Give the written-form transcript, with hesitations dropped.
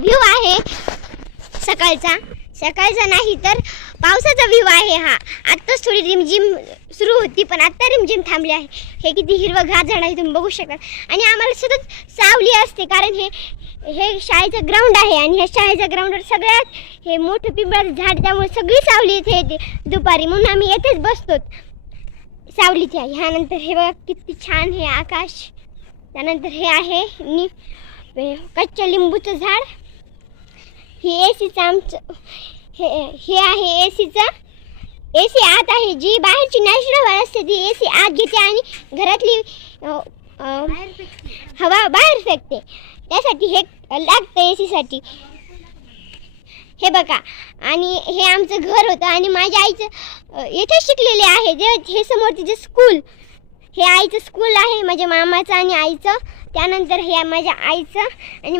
View आहे सकाळचा नाही तर पावसाचा व्ह्यू आहे हा. आत्ताच थोडी रिमझिम सुरू होती पण आत्ता रिमझिम थांबली आहे. हे किती हिरवंगार झाड आहे तुम्ही बघू शकता. आणि आम्हाला सतत सावली असते कारण हे शाळेचं ग्राउंड आहे आणि ह्या शाळेच्या ग्राउंडवर सगळ्यात हे मोठं पिंपळाचं झाड त्यामुळे सगळी सावली इथे येते दुपारी, म्हणून आम्ही येथेच बसतो सावलीच्या. ह्यानंतर हे बघा किती छान हे आकाश. त्यानंतर हे आहे कच्च्या लिंबूचं झाड. हे एसीचं आमचं हे आहे एसीचं. एसी आत आहे. जी बाहेरची नॅचरल हवा असते ती एसी आत घेते आणि घरातली हवा बाहेर फेकते. त्यासाठी हे लागतं एसीसाठी. हे बघा आणि हे आमचं घर होतं आणि माझ्या आईचं इथे शिकलेले आहे. हे समोर तिचं स्कूल, हे आईचं स्कूल आहे माझ्या मामाचं आणि आईचं. त्यानंतर हे माझ्या आईचं आणि